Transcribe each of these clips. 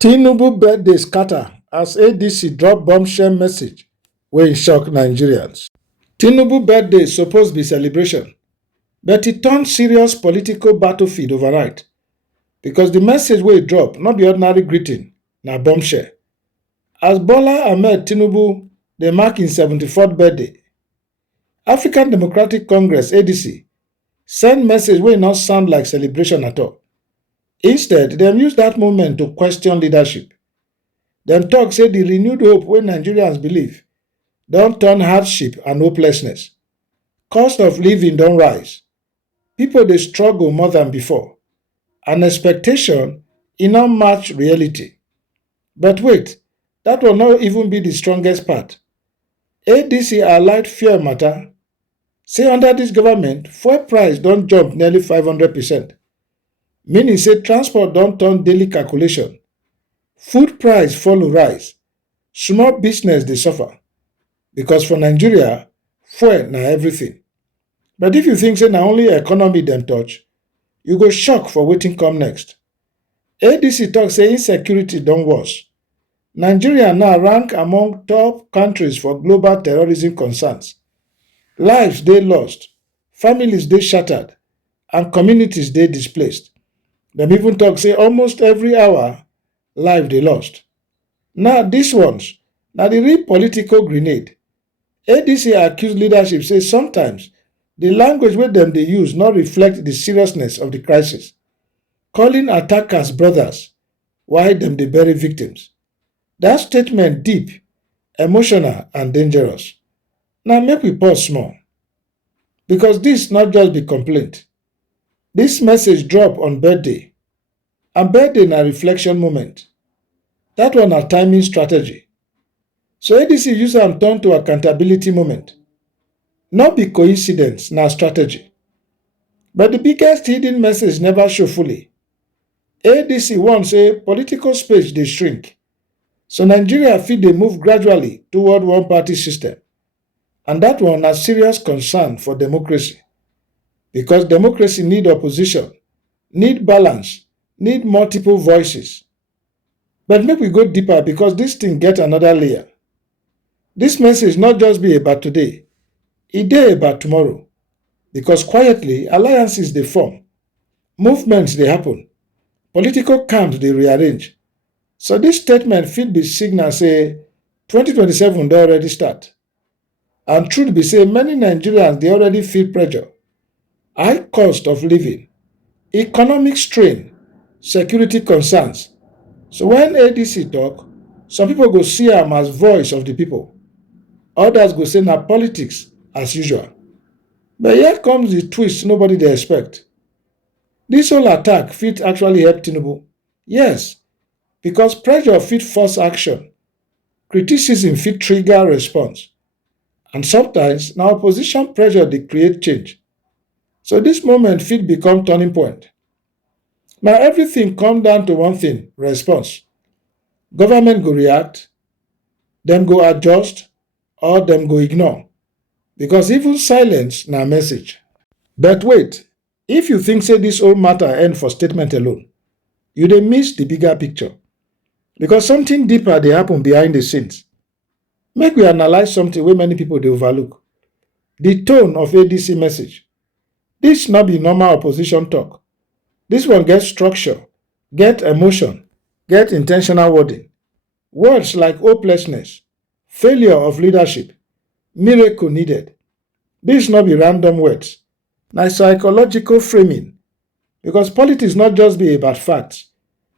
Tinubu birthday scatter as ADC drop bombshell message wey shock Nigerians. Tinubu birthday suppose be celebration, but e turn serious political battlefield overnight because the message wey e drop no be ordinary greeting, na bombshell. As Bola Ahmed Tinubu dey mark im 74th birthday, African Democratic Congress (ADC) send message wey no sound like celebration at all. Instead, dem use dat moment to question leadership. Dem tok say di renewed hope wey Nigerians believe don turn hardship and hopelessness. Cost of living don rise, pipo dey struggle more than before, and expectation e no match reality. But wait, dat one no even be di strongest part. ADC highlight fuel matter, say under dis government, fuel price don jump nearly 500%, meaning say transport don turn daily calculation. Food price follow rise, small business dey suffer because for Nigeria, fuel na everything. But if you think say na only economy dem touch, you go shock for wetin come next. ADC tok say insecurity don worse. Nigeria now rank among top countries for global terrorism concerns. Lives dey lost, families dey shattered, and communities dey displaced. Dem even tok say almost every hour, life dey lost. Now dis ones na di real political grenade. ADC accuse leadership say sometimes di language wey dem dey use no reflect di seriousness of di crisis, calling attackers brothers while dem dey bury victims. Dat statement deep, emotional and dangerous. Now make we pause small, because dis no just be complaint. Dis message drop on birthday, and birthday na reflection moment. Dat one na timing strategy. So ADC use am turn to accountability moment. No be coincidence, na strategy. But the biggest hidden message never show fully. ADC warn say political space dey shrink, so Nigeria fit dey move gradually toward one-party system. And dat one na serious concern for democracy, because democracy need opposition, need balance, need multiple voices. But make we go deeper because dis thing get another layer. Dis message not just be about today, e dey about tomorrow, because quietly alliances dey form, movements dey happen, political camps dey rearrange. So dis statement fit be signal say 2027 don already start. And truth be say many Nigerians dey already feel pressure, high cost of living, economic strain, security concerns. So when ADC talk, some people go see am as voice of the people. Others go say na politics as usual. But here comes the twist nobody dey expect. Dis whole attack fit actually help Tinubu. Yes, because pressure fit force action, criticism fit trigger response, and sometimes na opposition pressure dey create change. So dis moment fit become turning point. Now everything come down to one thing: response. Government go react, dem go adjust, or dem go ignore, because even silence na message. But wait, if you think say dis whole matter end for statement alone, you dey miss the bigger picture, because something deeper dey happen behind the scenes. Make we analyze something wey many people dey overlook: the tone of ADC message. Dis no be normal opposition talk. Dis one get structure, get emotion, get intentional wording. Words like hopelessness, failure of leadership, miracle needed. Dis no be random words, na psychological framing, because politics not just be about facts,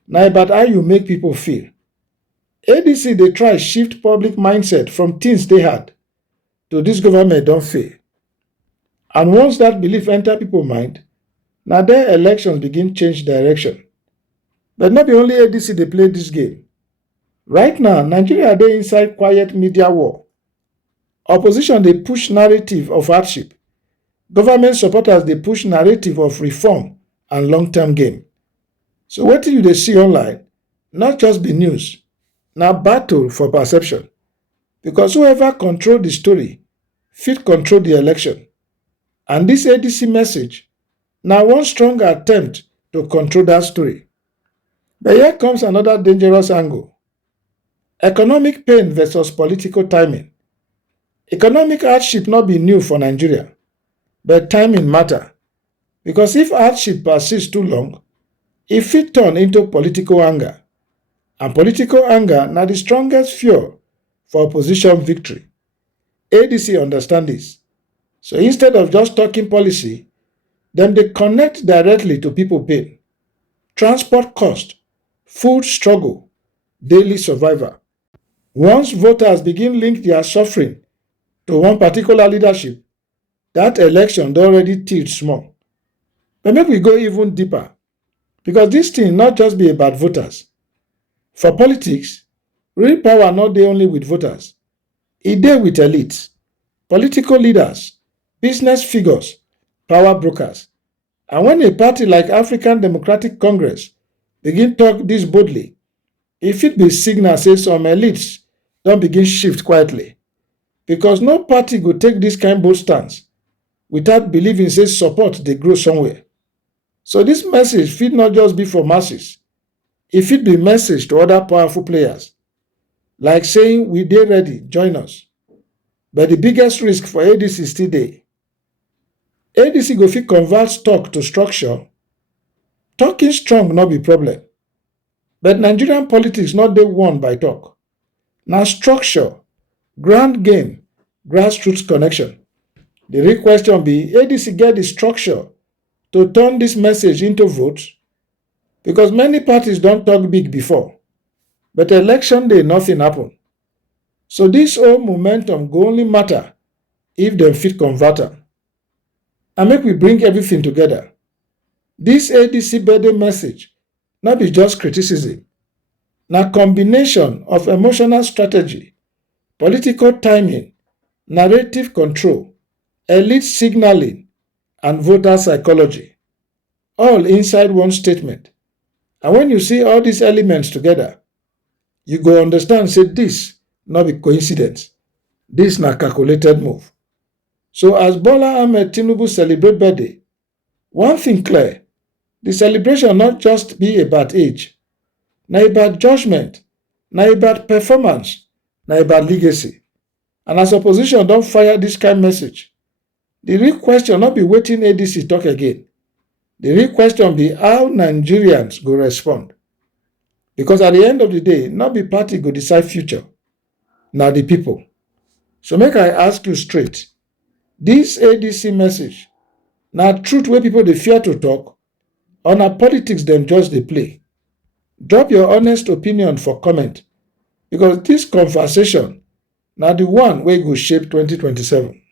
na about how you make people feel. ADC dey try shift public mindset from things dey hard to dis government don fail. And once dat belief enter people mind, na there elections begin change direction. But no be only ADC dey play dis game. Right now, Nigeria dey inside quiet media war. Opposition dey push narrative of hardship. Government supporters dey push narrative of reform and long-term gain. So wetin you dey see online not just be news, na battle for perception. Because whoever control the story fit control the election. And dis ADC message na one strong attempt to control dat story. But here comes another dangerous angle: economic pain versus political timing. Economic hardship not be new for Nigeria, but timing matter, because if hardship persists too long, e fit turn into political anger, and political anger na the strongest fuel for opposition victory. ADC understand this. So instead of just talking policy, dem dey connect directly to people pain, transport cost, food struggle, daily survival. Once voters begin link their suffering to one particular leadership, that election don already tilt small. But make we go even deeper, because this thing not just be about voters. For politics, real power no dey only with voters, e dey with elites, political leaders, business figures, power brokers. And when a party like African Democratic Congress begin talk this boldly, e fit be signal say some elites don begin shift quietly, because no party go take this kind bold stance without believing say support dey grow somewhere. So this message fit not just be for masses, e fit be message to other powerful players, like saying we dey ready, join us. But the biggest risk for ADC still dey. ADC go fit convert talk to structure. Talking strong no be problem, but Nigerian politics no dey won by talk. Na structure, ground game, grassroots connection. The real question be, ADC get the structure to turn this message into votes? Because many parties don talk big before, but election day nothing happen. So this whole momentum go only matter if dem fit convert am. And make we bring everything together. This ADC birthday message no be just criticism, na combination of emotional strategy, political timing, narrative control, elite signaling, and voter psychology, all inside one statement. And when you see all these elements together, you go understand say this no be coincidence. This na calculated move. So as Bola Ahmed Tinubu celebrate birthday, one thing clear: the celebration not just be about age, na about judgment, na about performance, na about legacy. And as opposition don fire this kind message, the real question not be wetin ADC talk again. The real question be how Nigerians go respond. Because at the end of the day, not be party go decide future, na the people. So make I ask you straight, this ADC message na truth wey people dey fear to talk, or na politics dem just dey play? Drop your honest opinion for comment, because this conversation na the one wey go shape 2027.